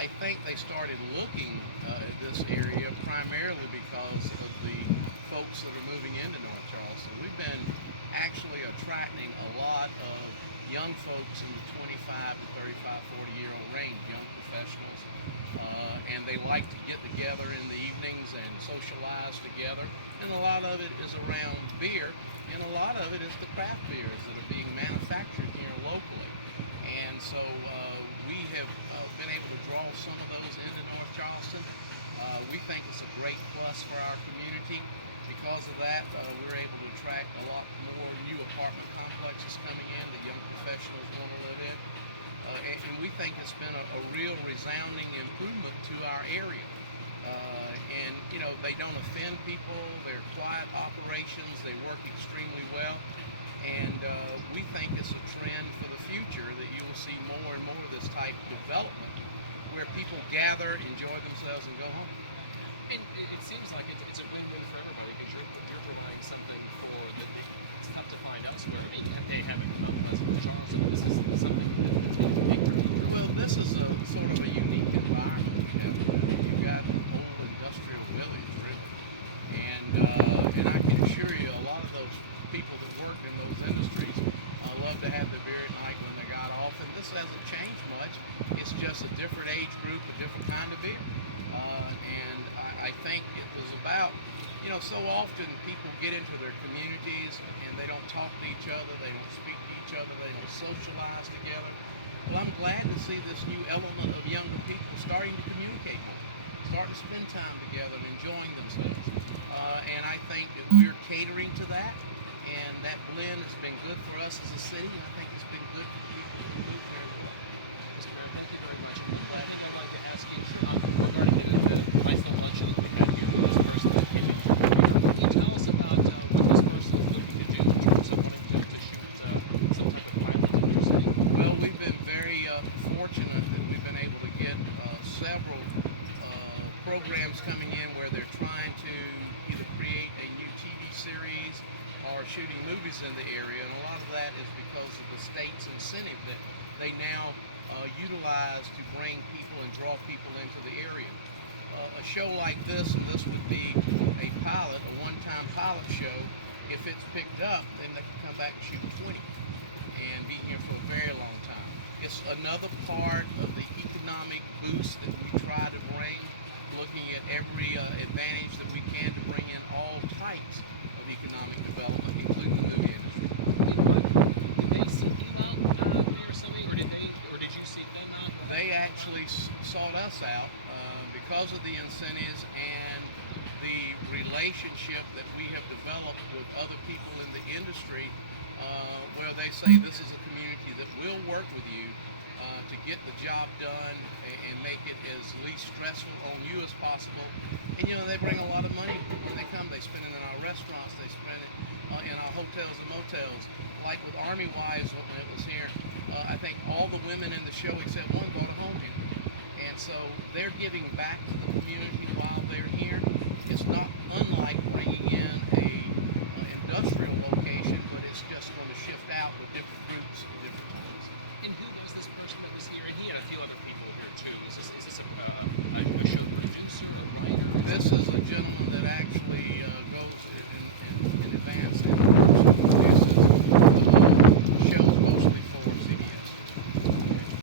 I think they started looking at this area primarily because of the folks that are moving into North Charleston. We've been actually attracting a lot of young folks in the 25 to 35, 40-year old range, young professionals, and they like to get together in the evenings and socialize together. And a lot of it is around beer, and a lot of it is the craft beers that are being manufactured here locally. And so we have been able to draw some of those into North Charleston. We think it's a great plus for our community. Because of that, we're able to attract a lot more new apartment complexes coming in that young professionals want to live in. And we think it's been a real resounding improvement to our area. And, you know, they don't offend people, they're quiet operations, they work extremely well. And we think it's a trend for the future that you will see more and more of this type of development where people gather, enjoy themselves, and go home. And it seems like it's a win-win for everybody because you're providing something for that it's tough to find elsewhere. I mean, they haven't developed as in Charleston. This is something that's going to be big for people. Well, this is a sort of a unique environment. You've got an old industrial village, really, and I can assure you, a lot of those people that work in those industries love to have their beer at night when they got off. And this hasn't changed much. It's just a different age group, a different kind of beer. And I think it was about, you know, so often people get into their communities and they don't talk to each other, they don't speak to each other, they don't socialize together. Well, I'm glad to see this new element of younger people starting to communicate more, starting to spend time together and enjoying themselves. And I think that we're catering to that, and that blend has been good for us as a city, and I think it's been good for people who move there as well. Mr. Burr, thank you very much. I think I'd like to ask you regarding the nice little luncheon that we had here with this person that came in here earlier. Can you tell us about what this person is looking to do in terms of wanting to shoot some type of pilot in your city? Well, we've been very fortunate that we've been able to get several programs coming in where they're trying to either create a new TV series or shooting movies in the area, and a lot of that is because of the state's incentive that they now utilize to bring people and draw people into the area. A show like this, and this would be a pilot, a one-time pilot show. If it's picked up, then they can come back and shoot 20 and be here for a very long time. It's another part of the economic boost that we try to bring, looking at every advantage that we can to bring in all types of economic development, including the movie industry. Did they seek you out there, Summey, or did you seek them out? They actually sought us out because of the incentives and the relationship that we have developed with other people in the industry, where they say this is a community that will work with you to get the job done and make it as least stressful on you as possible. And you know, they bring a lot of money when they come. They spend it in our restaurants, they spend it in our hotels and motels. Like with Army Wives when it was here, I think all the women in the show except one go to home here. And so they're giving back to the community.